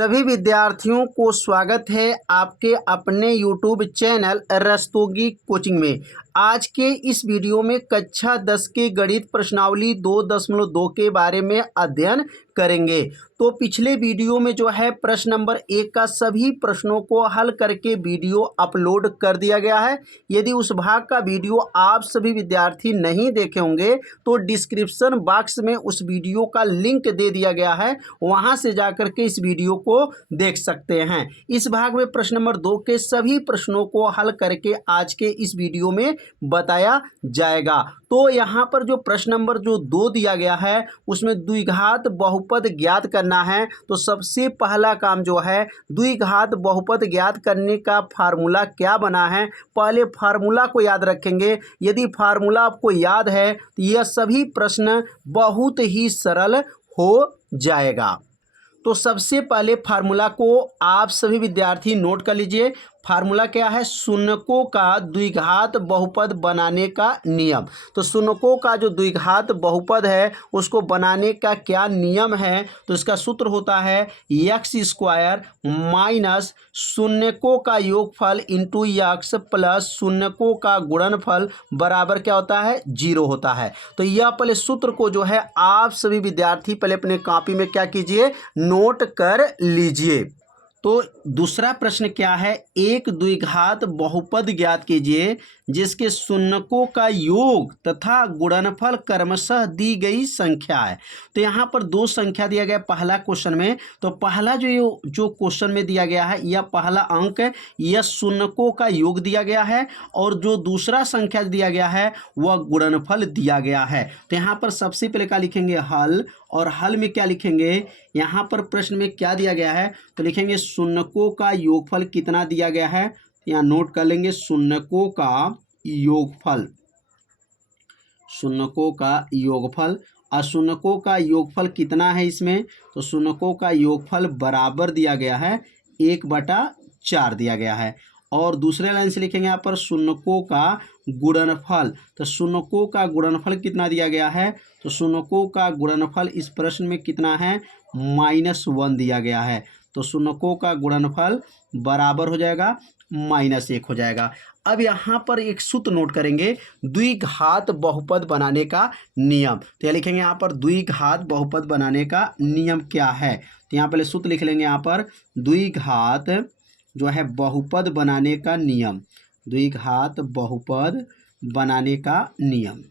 सभी विद्यार्थियों को स्वागत है आपके अपने YouTube चैनल रस्तोगी कोचिंग में। आज के इस वीडियो में कक्षा 10 के गणित प्रश्नावली 2.2 के बारे में अध्ययन करेंगे। तो पिछले वीडियो में जो है प्रश्न नंबर 1 का सभी प्रश्नों को हल करके वीडियो अपलोड कर दिया गया है। यदि उस भाग का वीडियो आप सभी विद्यार्थी नहीं देखे होंगे तो डिस्क्रिप्शन बॉक्स में उस वीडियो का लिंक दे दिया गया है, वहां से जाकर के इस वीडियो को देख सकते हैं। इस भाग में प्रश्न नंबर 2 के सभी प्रश्नों को हल करके आज के इस वीडियो में बताया जाएगा। तो यहाँ पर जो प्रश्न नंबर जो 2 दिया गया है उसमें द्विघात बहुपद ज्ञात करना है। तो सबसे पहला काम जो है द्विघात बहुपद ज्ञात करने का फार्मूला क्या बना है, पहले फार्मूला को याद रखेंगे। यदि फार्मूला आपको याद है तो यह सभी प्रश्न बहुत ही सरल हो जाएगा। तो सबसे पहले फार्मूला को आप सभी विद्यार्थी नोट कर लीजिए। फार्मूला क्या है? शून्यकों का द्विघात बहुपद बनाने का नियम। तो शून्यकों का जो द्विघात बहुपद है उसको बनाने का क्या नियम है? तो इसका सूत्र होता है एक्स स्क्वायर माइनस शून्यकों का योगफल इंटू एक्स प्लस शून्यकों का गुणनफल बराबर क्या होता है? 0 होता है। तो यह पहले सूत्र को जो है आप सभी विद्यार्थी पहले अपने कॉपी में क्या कीजिए, नोट कर लीजिए। तो दूसरा प्रश्न क्या है? एक द्विघात बहुपद ज्ञात कीजिए जिसके शून्यकों का योग तथा गुणनफल क्रमशः दी गई संख्या है। तो यहाँ पर 2 संख्या दिया गया पहला क्वेश्चन में। तो पहला जो क्वेश्चन में दिया गया है यह पहला अंक है, यह शून्यकों का योग दिया गया है और जो दूसरा संख्या दिया गया है वह गुणनफल दिया गया है। तो यहाँ पर सबसे पहले क्या लिखेंगे? हल। और हल में क्या लिखेंगे? यहाँ पर प्रश्न में क्या दिया गया है तो लिखेंगे शून्यकों का योगफल कितना दिया गया है। यहाँ नोट कर लेंगे शून्यकों का योगफल, शून्यकों का योगफल। और शून्यकों का योगफल कितना है इसमें? तो शून्यकों का योगफल बराबर दिया गया है 1/4 दिया गया है। और दूसरे लाइन से लिखेंगे यहाँ पर शून्यकों का गुणनफल। तो शून्यकों का गुणनफल कितना दिया गया है? तो शून्यकों का गुणनफल इस प्रश्न में कितना है? -1 दिया गया है। तो शून्यकों का गुणनफल बराबर हो जाएगा -1 हो जाएगा। अब यहाँ पर एक सूत्र नोट करेंगे, द्विघात बहुपद बनाने का नियम। तो यह लिखेंगे यहाँ पर द्विघात बहुपद बनाने का नियम क्या है। तो यहाँ पहले सूत्र लिख लेंगे यहाँ पर द्विघात जो है बहुपद बनाने का नियम, द्विघात बहुपद बनाने का नियम,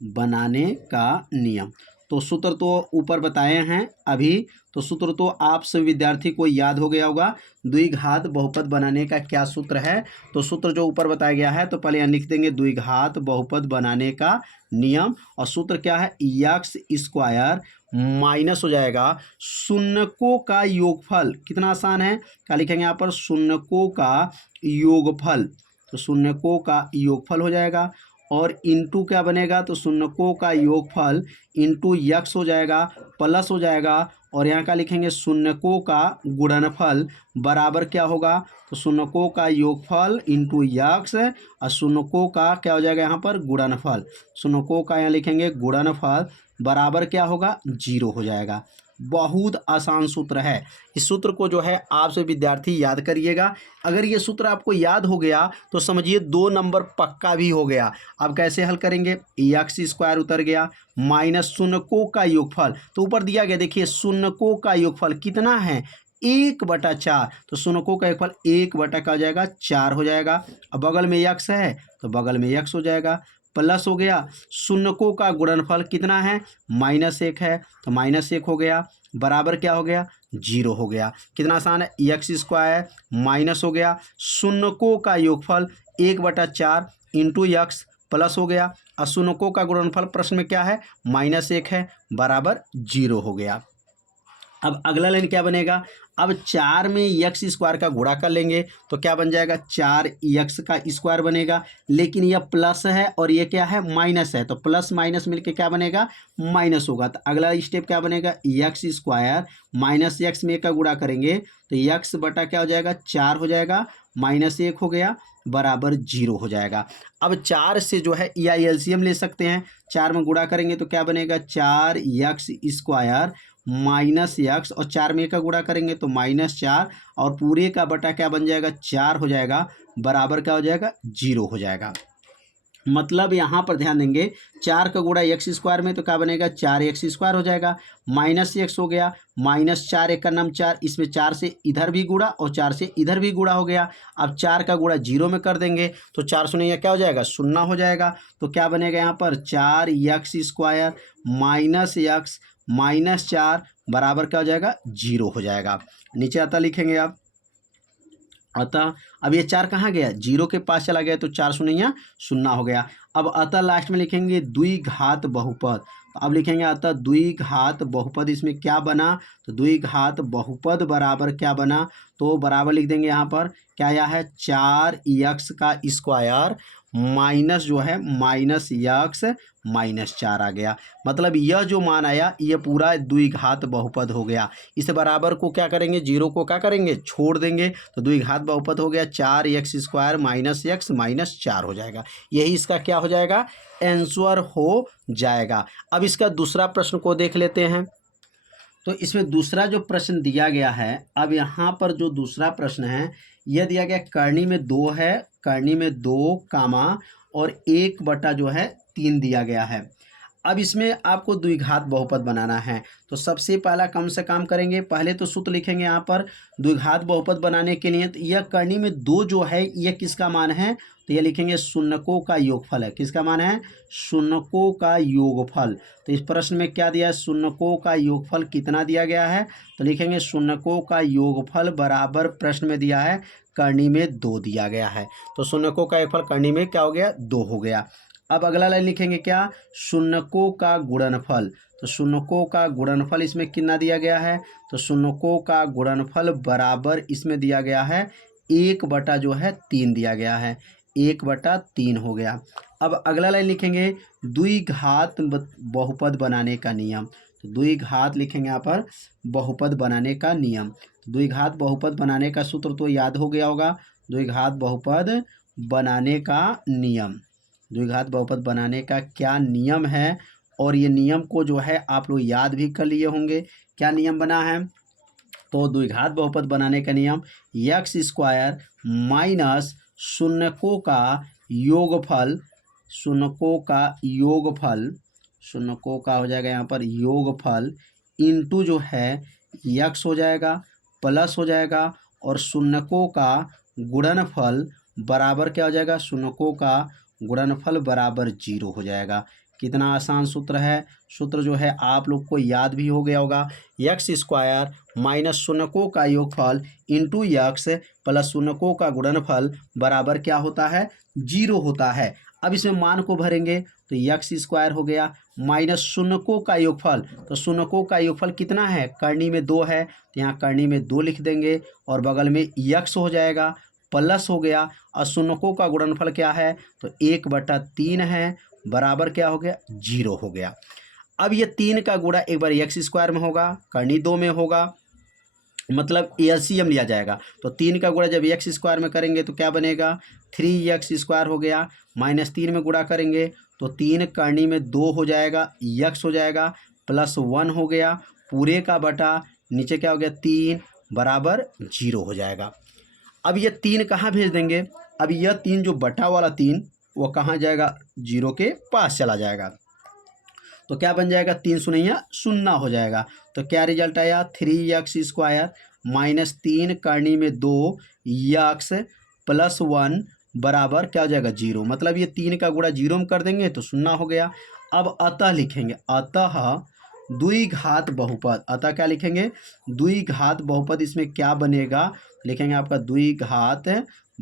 बनाने का नियम। तो सूत्र तो ऊपर बताए हैं अभी, तो सूत्र तो आप सभी विद्यार्थी को याद हो गया होगा। द्विघात बहुपद बनाने का क्या सूत्र है? तो सूत्र जो ऊपर बताया गया है तो पहले यहाँ लिख देंगे द्विघात बहुपद बनाने का नियम। और सूत्र क्या है? एक्स स्क्वायर माइनस हो जाएगा शून्यकों का योगफल। कितना आसान है, क्या लिखेंगे यहाँ पर? शून्यकों का योगफल। तो शून्यकों का योगफल हो जाएगा और इंटू क्या बनेगा? तो शून्यकों का योगफल इंटू एक्स हो जाएगा, प्लस हो जाएगा। और यहाँ क्या लिखेंगे? शून्यकों का गुणनफल बराबर क्या होगा? तो शून्यकों का योगफल इंटू एक्स और शून्यकों का क्या हो जाएगा यहाँ पर? गुणनफल। शून्यकों का यहाँ लिखेंगे गुणनफल बराबर क्या होगा? 0 हो जाएगा। बहुत आसान सूत्र है। इस सूत्र को जो है आप से विद्यार्थी याद करिएगा। अगर ये सूत्र आपको याद हो गया तो समझिए 2 नंबर पक्का भी हो गया। अब कैसे हल करेंगे? एक्स स्क्वायर उतर गया माइनस शून्यकों का योगफल। तो ऊपर दिया गया देखिए शून्यकों का योगफल कितना है? 1/4। तो शून्यकों का योगफल 1/4 हो जाएगा। अब बगल में एक्स है तो बगल में एक्स हो जाएगा, प्लस हो गया शून्यकों का गुणनफल कितना है? -1 है तो -1 हो गया, बराबर क्या हो गया? 0 हो गया। कितना आसान है? एक्स स्क्वायर माइनस हो गया शून्यकों का योगफल 1/4 इंटू एक्स प्लस हो गया और शून्यकों का गुणनफल प्रश्न में क्या है? -1 है, बराबर 0 हो गया। अब अगला लाइन क्या बनेगा? अब 4 में एक्स स्क्वायर का गुणा कर लेंगे तो क्या बन जाएगा? 4x का स्क्वायर बनेगा। लेकिन यह प्लस है और ये क्या है? माइनस है। तो प्लस माइनस मिलके क्या बनेगा? माइनस होगा। तो अगला स्टेप क्या बनेगा? एक्स स्क्वायर माइनस एक्स में का गुणा करेंगे तो एक्स बटा क्या हो जाएगा? 4 हो जाएगा, -1 हो गया, बराबर 0 हो जाएगा। अब 4 से जो है या एलसीएम ले सकते हैं। 4 में गुणा करेंगे तो क्या बनेगा? 4x स्क्वायर माइनस एक्स और 4 में का गुणा करेंगे तो -4 और पूरे का बटा क्या बन जाएगा 4 हो जाएगा, बराबर क्या हो जाएगा 0 हो जाएगा। मतलब यहाँ पर ध्यान देंगे 4 का गुणा एक्स स्क्वायर में तो क्या बनेगा 4x² हो जाएगा, -x हो गया, -4 एक का नाम 4, इसमें 4 से इधर भी गुणा और 4 से इधर भी गुणा हो गया। अब 4 का गुणा 0 में कर देंगे तो 4 शून्य क्या हो जाएगा 0 हो जाएगा। तो क्या बनेगा यहाँ पर 4x² -x -4 बराबर क्या हो जाएगा 0 हो जाएगा। नीचे आता लिखेंगे आप, अतः अब ये 4 कहाँ गया 0 के पास चला गया तो 4 शून्य 0 हो गया। अब अतः लास्ट में लिखेंगे द्विघात बहुपद, तो अब लिखेंगे अतः द्विघात बहुपद, इसमें क्या बना तो द्विघात बहुपद बराबर क्या बना, तो बराबर लिख देंगे यहाँ पर क्या आया है 4x² माइनस जो है -x -4 आ गया। मतलब यह जो मान आया यह पूरा द्विघात बहुपद हो गया। इस बराबर को क्या करेंगे 0 को क्या करेंगे छोड़ देंगे तो द्विघात बहुपद हो गया 4x² -x -4 हो जाएगा। यही इसका क्या हो जाएगा आंसर हो जाएगा। अब इसका दूसरा प्रश्न को देख लेते हैं। तो इसमें दूसरा जो प्रश्न दिया गया है, अब यहाँ पर जो दूसरा प्रश्न है यह दिया गया कर्णी में 2 है, कर्णी में 2 कामा और 1 बटा जो है 3 दिया गया है। अब इसमें आपको द्विघात बहुपद बनाना है तो सबसे पहला कम से काम करेंगे, पहले तो सूत्र लिखेंगे यहाँ पर द्विघात बहुपद बनाने के लिए। तो यह कर्णी में 2 जो है यह किसका मान है, तो यह लिखेंगे शून्यकों का योगफल है। किसका मान है शून्यकों का योगफल। तो इस प्रश्न में क्या दिया है शून्यकों का योगफल कितना दिया गया है, तो लिखेंगे शून्यकों का योगफल बराबर प्रश्न में दिया है कर्णी में 2 दिया गया है। तो शून्यकों का योगफल कर्णी में क्या हो गया 2 हो गया। अब अगला लाइन लिखेंगे क्या शून्यकों का गुणनफल, तो शून्यकों का गुणनफल इसमें कितना दिया गया है, तो शून्यकों का गुणनफल बराबर इसमें दिया गया है 1/3 दिया गया है, 1/3 हो गया। अब अगला लाइन लिखेंगे द्विघात बहुपद बनाने का नियम, तो द्विघात लिखेंगे यहाँ पर बहुपद बनाने का नियम। द्विघात बहुपद बनाने का सूत्र तो याद हो गया होगा, द्विघात बहुपद बनाने का नियम, द्विघात बहुपद बनाने का क्या नियम है, और ये नियम को जो है आप लोग याद भी कर लिए होंगे। क्या नियम बना है, तो द्विघात बहुपद बनाने का नियम x² माइनस शून्यकों का योगफल, शून्यकों का योगफल, शून्यकों का हो जाएगा यहाँ पर योगफल इंटू जो है x हो जाएगा प्लस हो जाएगा और शून्यकों का गुणनफल बराबर क्या हो जाएगा शून्यकों का गुणनफल बराबर 0 हो जाएगा। कितना आसान सूत्र है, सूत्र जो है आप लोग को याद भी हो गया होगा, x² माइनस शून्यकों का योगफल इंटू x प्लस शून्यकों का गुणनफल बराबर क्या होता है 0 होता है। अब इसमें मान को भरेंगे तो x² हो गया माइनस शून्यकों का योगफल, तो शून्यकों का योगफल कितना है कर्णी में 2 है तो यहाँ कर्णी में 2 लिख देंगे और बगल में x हो जाएगा प्लस हो गया और शून्यकों का गुणनफल क्या है तो 1/3 है बराबर क्या हो गया 0 हो गया। अब ये 3 का गुणा एक बार x² में होगा कर्णी 2 में होगा, मतलब एलसीएम लिया जाएगा। तो 3 का गुणा जब x² में करेंगे तो क्या बनेगा 3x² हो गया, -3 में गुणा करेंगे तो 3 कर्णी में 2 हो जाएगा, x हो जाएगा प्लस 1 हो गया, पूरे का बटा नीचे क्या हो गया 3 बराबर 0 हो जाएगा। अब ये 3 कहाँ भेज देंगे, अब यह 3 जो बटा वाला 3 वो कहाँ जाएगा 0 के पास चला जाएगा, तो क्या बन जाएगा 3 शून्य 0 हो जाएगा। तो क्या रिजल्ट आया 3x² -3 कर्णी में 2 x प्लस 1 बराबर क्या हो जाएगा 0। मतलब ये 3 का गुणा 0 में कर देंगे तो 0 हो गया। अब अतः लिखेंगे, अतः द्विघात बहुपद, अतः क्या लिखेंगे द्विघात बहुपद, इसमें क्या बनेगा लिखेंगे आपका द्विघात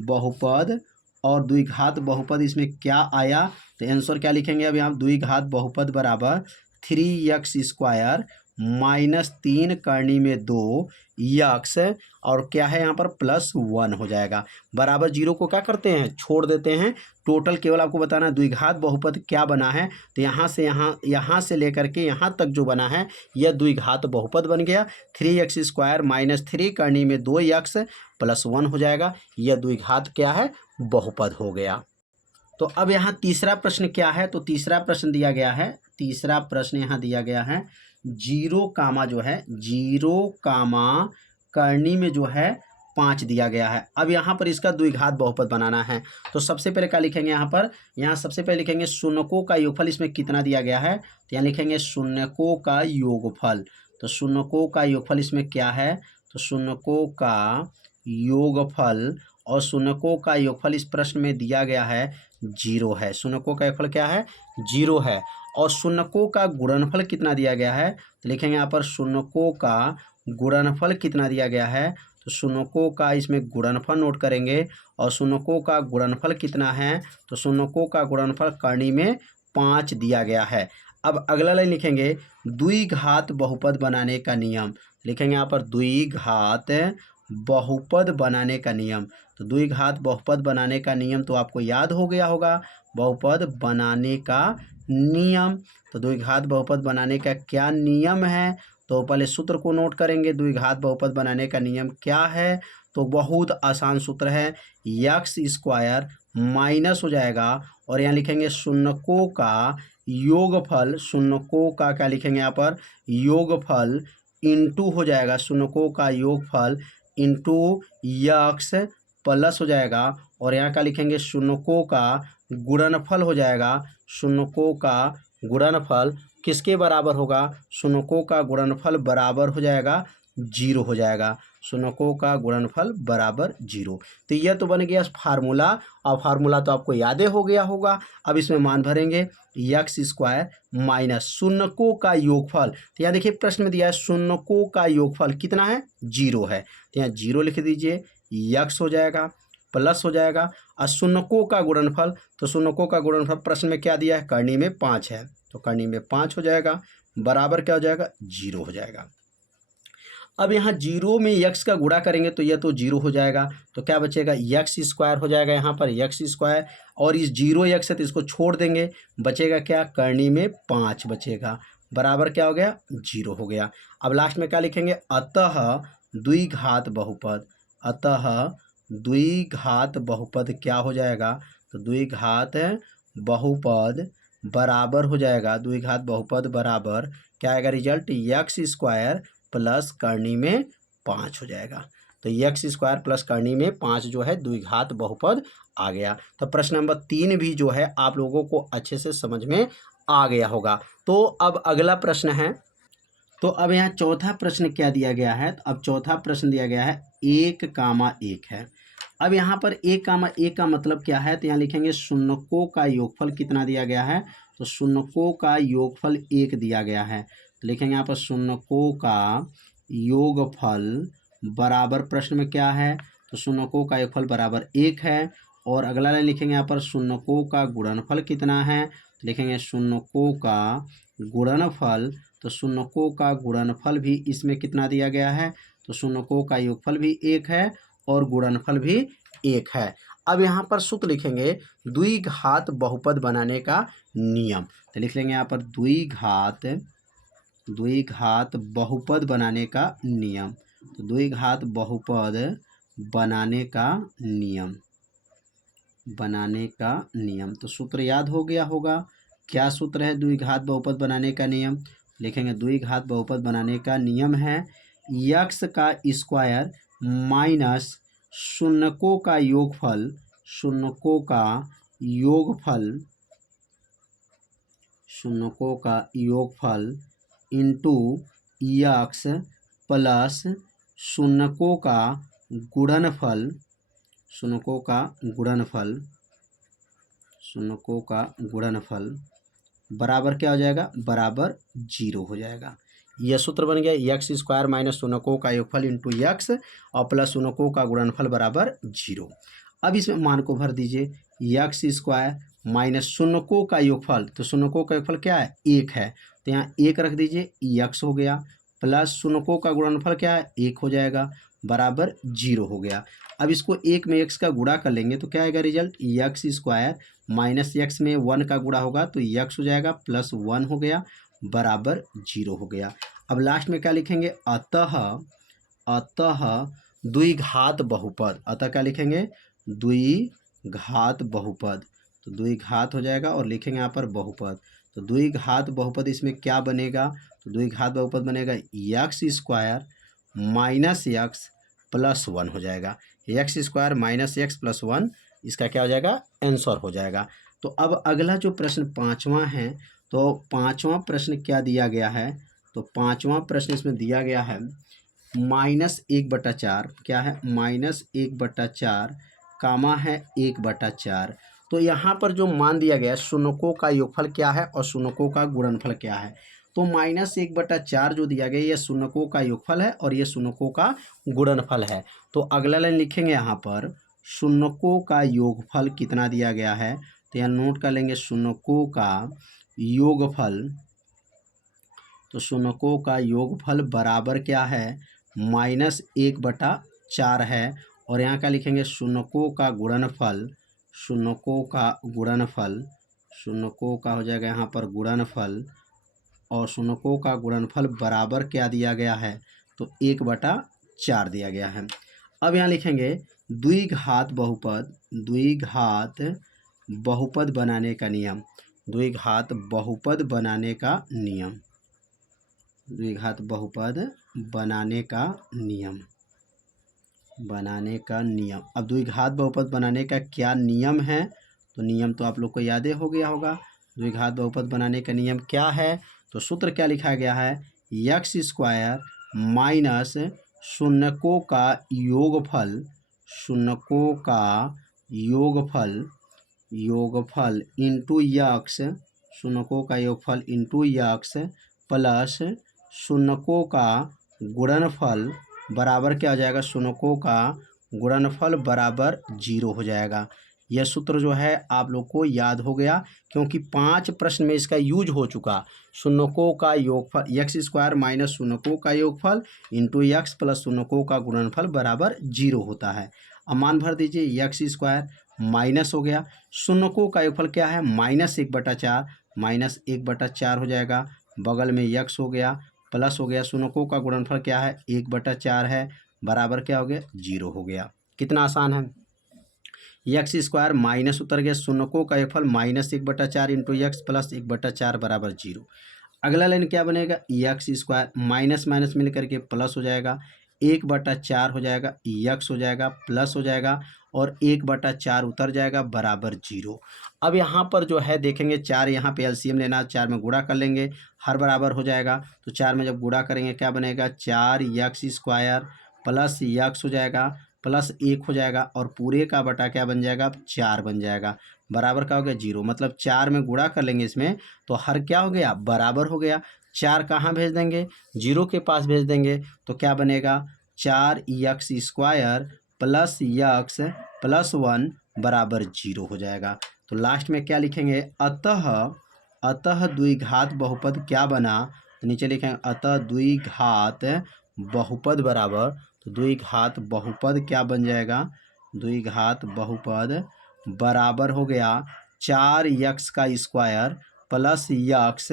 बहुपद, और द्विघात बहुपद इसमें क्या आया तो आंसर क्या लिखेंगे अब यहाँ द्विघात बहुपद बराबर 3x² -3 कर्णी में 2 x और क्या है यहाँ पर प्लस 1 हो जाएगा, बराबर 0 को क्या करते हैं छोड़ देते हैं। टोटल केवल आपको बताना है द्विघात बहुपद क्या बना है, तो यहाँ से लेकर के यहाँ तक जो बना है यह द्विघात बहुपद बन गया। 3x² -3 कर्णी में 2x प्लस 1 हो जाएगा, यह द्विघात क्या है बहुपद हो गया। तो अब यहाँ तीसरा प्रश्न क्या है, तो तीसरा प्रश्न दिया गया है, तीसरा प्रश्न यहाँ दिया गया है जीरो कामा जो है जीरो कामा करनी में जो है 5 दिया गया है। अब यहाँ पर इसका द्विघात बहुपद बनाना है। तो सबसे पहले क्या लिखेंगे यहाँ पर, यहाँ सबसे पहले लिखेंगे शून्यकों का योगफल, इसमें कितना दिया गया है तो यहाँ लिखेंगे शून्यकों का योगफल। तो शून्यकों का योगफल इसमें क्या है, तो शून्यकों का योगफल, और शून्यकों का योगफल इस प्रश्न में दिया गया है 0 है। शून्यकों का योगफल क्या है, 0 है। और शून्यकों का गुणनफल कितना दिया गया है, तो लिखेंगे यहाँ पर शून्यकों का गुणनफल कितना दिया गया है, तो शून्यकों का इसमें गुणनफल नोट करेंगे। और शून्यकों का गुणनफल कितना है, तो शून्यकों का गुणनफल करनी में 5 दिया गया है। अब अगला लाइन लिखेंगे द्विघात बहुपद बनाने का नियम। लिखेंगे यहाँ पर द्विघात बहुपद बनाने का नियम। तो द्विघात बहुपद बनाने का नियम तो आपको याद हो गया होगा, बहुपद बनाने का नियम। तो द्विघात बहुपद बनाने का क्या नियम है, तो पहले सूत्र को नोट करेंगे। द्विघात बहुपद बनाने का नियम क्या है, तो बहुत आसान सूत्र है, यक्स स्क्वायर माइनस हो जाएगा और यहाँ लिखेंगे शून्यकों का योगफल, शून्यकों का क्या लिखेंगे यहाँ पर योगफल इंटू हो जाएगा, शून्यकों का योगफल इंटू यक्स प्लस हो जाएगा और यहाँ क्या लिखेंगे शून्यकों का गुणनफल हो जाएगा। शून्यकों का गुणनफल किसके बराबर होगा, शून्यकों का गुणनफल बराबर हो जाएगा 0 हो जाएगा। शून्यकों का गुणनफल बराबर 0। तो यह तो बन गया फार्मूला, और फार्मूला तो आपको याद हो गया होगा। अब इसमें मान भरेंगे यक्स स्क्वायर माइनस शून्यकों का योगफल। तो यहाँ देखिए प्रश्न में दिया है शून्यकों का योगफल कितना है, 0 है। तो यहाँ 0 लिख दीजिए, यक्स हो जाएगा प्लस हो जाएगा और शून्यकों का गुणनफल, तो शून्यकों का गुणनफल प्रश्न में क्या दिया है, करनी में 5 है, तो करनी में 5 हो जाएगा, बराबर क्या हो जाएगा 0 हो जाएगा। अब यहाँ 0 में यक्स का गुणा करेंगे तो यह तो 0 हो जाएगा, तो क्या बचेगा यक्स स्क्वायर हो जाएगा यहाँ पर यक्स स्क्वायर, और इस 0 यक्स है तो इसको छोड़ देंगे, बचेगा क्या करनी में 5 बचेगा, बराबर क्या हो गया 0 हो गया। अब लास्ट में क्या लिखेंगे अतः द्विघात बहुपद, अतः द्विघात बहुपद क्या हो जाएगा, तो द्विघात बहुपद बराबर हो जाएगा, द्विघात बहुपद बराबर क्या आएगा रिजल्ट यक्स स्क्वायर प्लस करनी में 5 हो जाएगा। तो यक्स स्क्वायर प्लस करनी में 5 जो है द्विघात बहुपद आ गया। तो प्रश्न नंबर 3 भी जो है आप लोगों को अच्छे से समझ में आ गया होगा। तो अब अगला प्रश्न है, तो अब यहाँ चौथा प्रश्न क्या दिया गया है, तो अब चौथा प्रश्न दिया गया है 1,1 है। अब यहाँ पर 1,1 का मतलब क्या है, तो यहाँ लिखेंगे शून्यकों का योगफल कितना दिया गया है, तो शून्यकों का योगफल 1 दिया गया है। तो लिखेंगे यहाँ पर शून्यकों का योगफल बराबर प्रश्न में क्या है, तो शून्यकों का योगफल बराबर 1 है। और अगला लाइन लिखेंगे यहाँ पर शून्यकों का गुणनफल कितना है, तो लिखेंगे शून्यकों का गुणनफल, तो शून्यकों का गुणनफल भी इसमें कितना दिया गया है, तो शून्यकों का योगफल भी 1 है और गुणनफल भी 1 है। अब यहाँ पर सूत्र लिखेंगे द्विघात बहुपद बनाने का नियम। तो लिख लेंगे यहाँ पर द्विघात बहुपद बनाने का नियम। तो द्विघात बहुपद बनाने का नियम, तो सूत्र याद हो गया होगा। क्या सूत्र है द्विघात बहुपद बनाने का नियम, लिखेंगे द्विघात बहुपद बनाने का नियम है यक्स का स्क्वायर माइनस शून्यकों का योगफल, शून्यकों का योगफल इंटू यक्स प्लस शून्यकों का गुणनफल बराबर क्या हो जाएगा, बराबर 0 हो जाएगा। यह सूत्र बन गया यक्स स्क्वायर माइनस शून्यकों का योगफल इंटू यक्स और प्लस शून्यकों का गुणनफल बराबर 0। अब इसमें मान को भर दीजिए यक्स स्क्वायर माइनस शून्यकों का योगफल, तो शून्यकों का योगफल क्या है 1 है, तो यहाँ 1 रख दीजिए यक्स हो गया, प्लस शून्यकों का गुणनफल क्या है 1 हो जाएगा, बराबर 0 हो गया। अब इसको 1 में x का गुणा कर लेंगे तो क्या आएगा result x square minus x में 1 का गुणा होगा तो यक्स हो जाएगा प्लस 1 हो गया, बराबर 0 हो गया। अब लास्ट में क्या लिखेंगे अतः द्विघात बहुपद, अतः क्या लिखेंगे द्विघात बहुपद, तो द्विघात हो जाएगा और लिखेंगे यहाँ पर बहुपद। तो द्विघात बहुपद इसमें क्या बनेगा, तो द्विघात बहुपद बनेगा x square minus x plus one हो जाएगा। X square minus x plus one इसका क्या हो जाएगा, आंसर हो जाएगा। तो अब अगला जो प्रश्न पाँचवा है, तो पाँचवा प्रश्न क्या दिया गया है, तो पाँचवा प्रश्न इसमें दिया गया है -1/4, क्या है -1/4 कामा है 1/4। तो यहाँ पर जो मान दिया गया है शून्यकों का योगफल क्या है और शून्यकों का गुणनफल क्या है। तो -1/4 जो दिया गया ये शून्यकों का योगफल है और ये शून्यकों का गुणनफल है। तो अगला लाइन लिखेंगे यहाँ पर शून्यकों का योगफल कितना दिया गया है, तो यहाँ नोट कर लेंगे शून्यकों का योगफल। तो शून्यकों का योगफल बराबर क्या है, -1/4 है। और यहाँ का लिखेंगे शून्यकों का गुणनफल, शून्यकों का गुणनफल, शून्यकों का हो जाएगा यहाँ पर गुणनफल, और शून्यकों का गुणनफल बराबर क्या दिया गया है, तो 1/4 दिया गया है। अब यहाँ लिखेंगे द्विघात बहुपद, द्विघात बहुपद बनाने का नियम, द्विघात बहुपद बनाने का नियम, द्विघात बहुपद बनाने का नियम, बनाने का नियम। अब द्विघात बहुपद बनाने का क्या नियम है, तो नियम तो आप लोग को याद ही हो गया होगा। द्विघात बहुपद बनाने का नियम क्या है, तो सूत्र क्या लिखा गया है, एक्स स्क्वायर माइनस शून्यकों का योगफल, शून्यकों का योगफल, योगफल इंटू यक्स, शून्यकों का योगफल इंटू यक्स प्लस शून्यकों का गुणनफल बराबर क्या हो जाएगा, शून्यकों का गुणनफल बराबर 0 हो जाएगा। यह सूत्र जो है आप लोग को याद हो गया क्योंकि 5 प्रश्न में इसका यूज हो चुका। शून्यकों का योगफल एक्स स्क्वायर माइनस शून्यकों का योगफल इंटू एक्स प्लस शून्यकों का गुणनफल बराबर 0 होता है। अब मान भर दीजिए, एक्स स्क्वायर माइनस हो गया, शून्यकों का योगफल क्या है -1/4, -1/4 हो जाएगा, बगल में एक्स हो गया प्लस हो गया, शून्यकों का गुणनफल क्या है 1/4 है, बराबर क्या हो गया 0 हो गया। कितना आसान है, एक्स स्क्वायर माइनस उतर गया, शून्यकों का योगफल -1/4 इंटू एक्स प्लस 1/4 बराबर 0। अगला लाइन क्या बनेगा, एक्स स्क्वायर माइनस माइनस मिल करके प्लस हो जाएगा, 1/4 हो जाएगा, एक्स हो जाएगा प्लस हो जाएगा और 1/4 उतर जाएगा बराबर 0। अब यहाँ पर जो है देखेंगे 4 यहाँ पे एलसीएम लेना, 4 में गुणा कर लेंगे, हर बराबर हो जाएगा। तो 4 में जब गुणा करेंगे क्या बनेगा, 4x स्क्वायर प्लस एक्स हो जाएगा प्लस 1 हो जाएगा और पूरे का बटा क्या बन जाएगा, 4 बन जाएगा, बराबर का हो गया 0। मतलब 4 में गुणा कर लेंगे इसमें तो हर क्या हो गया, बराबर हो गया। 4 कहाँ भेज देंगे, 0 के पास भेज देंगे तो क्या बनेगा, 4x square plus x plus 1 बराबर 0 हो जाएगा। तो लास्ट में क्या लिखेंगे, अतः, अतः द्विघात बहुपद क्या बना, तो नीचे लिखेंगे अतः द्विघात बहुपद बराबर, तो द्विघात बहुपद क्या बन जाएगा, द्विघात बहुपद बराबर हो गया 4x का स्क्वायर प्लस एक्स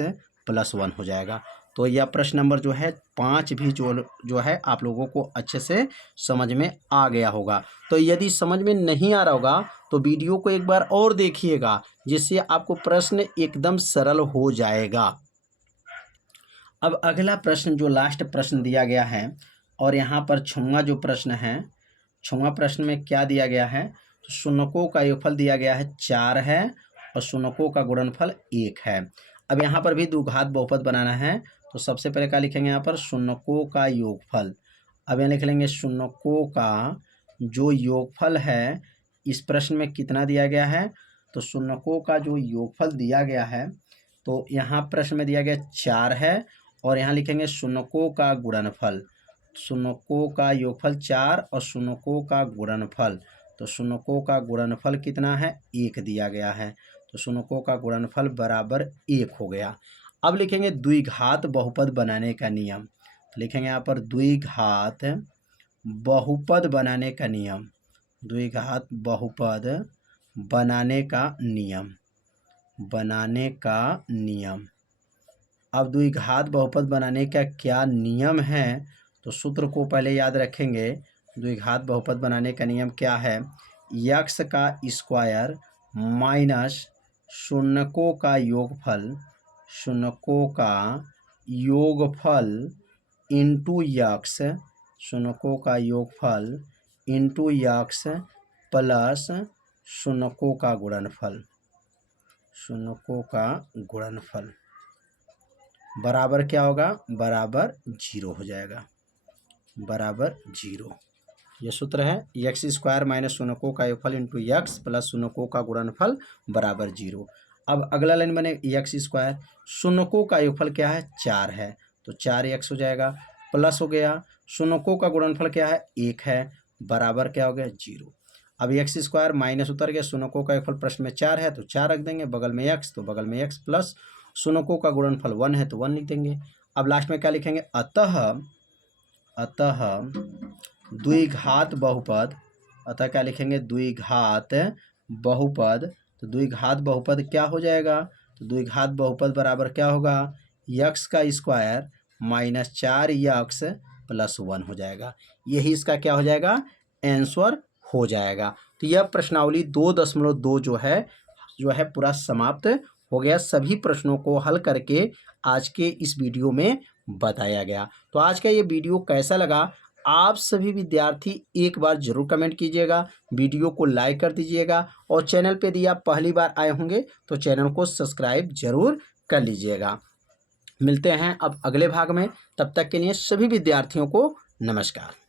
प्लस 1 हो जाएगा। तो यह प्रश्न नंबर जो है 5 भी जो है आप लोगों को अच्छे से समझ में आ गया होगा। तो यदि समझ में नहीं आ रहा होगा तो वीडियो को एक बार और देखिएगा जिससे आपको प्रश्न एकदम सरल हो जाएगा। अब अगला प्रश्न जो लास्ट प्रश्न दिया गया है और यहाँ पर 6वां जो प्रश्न है, 6वां प्रश्न में क्या दिया गया है, तो शून्यकों का योगफल दिया गया है 4 है और शून्यकों का गुणनफल 1 है। अब यहाँ पर भी द्विघात बहुपद बनाना है तो सबसे पहले क्या लिखेंगे, यहाँ पर शून्यकों का योगफल। अब यहाँ लिख लेंगे शून्यकों का जो योगफल है इस प्रश्न में कितना दिया गया है, तो शून्यकों का जो योगफल दिया गया है तो यहाँ प्रश्न में दिया गया 4 है और यहाँ लिखेंगे शून्यकों का गुणनफल, शून्यकों का योगफल 4 और शून्यकों का गुणनफल, तो शून्यकों का गुणनफल कितना है 1 दिया गया है, तो शून्यकों का गुणनफल बराबर 1 हो गया। अब लिखेंगे द्विघात बहुपद बनाने का नियम, तो लिखेंगे यहाँ पर द्विघात बहुपद बनाने का नियम, द्विघात बहुपद बनाने का नियम, बनाने का नियम। अब द्विघात बहुपद बनाने का क्या नियम है, तो सूत्र को पहले याद रखेंगे। द्विघात बहुपद बनाने का नियम क्या है, एक्स का स्क्वायर माइनस शून्यकों का योगफल, शून्यकों का योगफल इंटू यक्स, शून्यकों का योगफल इंटू यक्स प्लस शून्यकों का गुणनफल, शून्यकों का गुणनफल बराबर क्या होगा, बराबर 0 हो जाएगा, बराबर 0। यह सूत्र है एक्स स्क्वायर माइनस शून्यकों का योगफल इंटू यक्स प्लस शून्यकों का गुणनफल बराबर 0। अब अगला लाइन बने एक्स स्क्वायर, शून्यकों का योगफल क्या है 4 है, तो 4x हो जाएगा, प्लस हो गया शून्यकों का गुणनफल क्या है 1 है, बराबर क्या हो गया 0। अब एक्स स्क्वायर माइनस उतर गया, शून्यकों का योगफल प्रश्न में 4 है तो 4 रख देंगे, बगल में x तो बगल में x प्लस शून्यकों का गुणनफल 1 है तो 1 लिख देंगे। अब लास्ट में क्या लिखेंगे, अतः द्विघात बहुपद, अतः क्या लिखेंगे द्विघात बहुपद, तो द्विघात बहुपद क्या हो जाएगा, तो द्विघात बहुपद बराबर क्या होगा, यक्स का स्क्वायर माइनस 4x प्लस 1 हो जाएगा। यही इसका क्या हो जाएगा, आंसर हो जाएगा। तो यह प्रश्नावली 2.2 जो है पूरा समाप्त हो गया। सभी प्रश्नों को हल करके आज के इस वीडियो में बताया गया। तो आज का ये वीडियो कैसा लगा, आप सभी विद्यार्थी एक बार जरूर कमेंट कीजिएगा, वीडियो को लाइक कर दीजिएगा और चैनल पे यदि आप पहली बार आए होंगे तो चैनल को सब्सक्राइब जरूर कर लीजिएगा। मिलते हैं अब अगले भाग में, तब तक के लिए सभी विद्यार्थियों को नमस्कार।